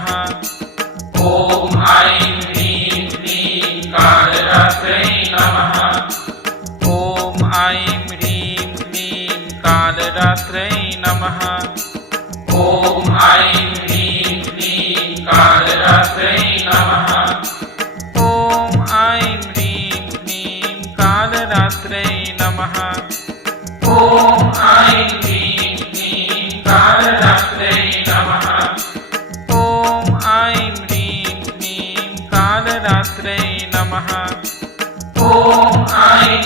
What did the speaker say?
नमः। ॐ ऐं ह्रीं क्लीं कालरात्रै नमः। ॐ ऐं ह्रीं क्लीं कालरात्रै नमः। ॐ ऐं ह्रीं क्लीं कालरात्रै नमः। ॐ ऐं ह्रीं क्लीं कालरात्रै नमः। ॐ ऐं ह्रीं क्लीं कालरात्रै नमः। ॐ ऐं ह्रीं क्लीं कालरात्रै नमः। ॐ ऐं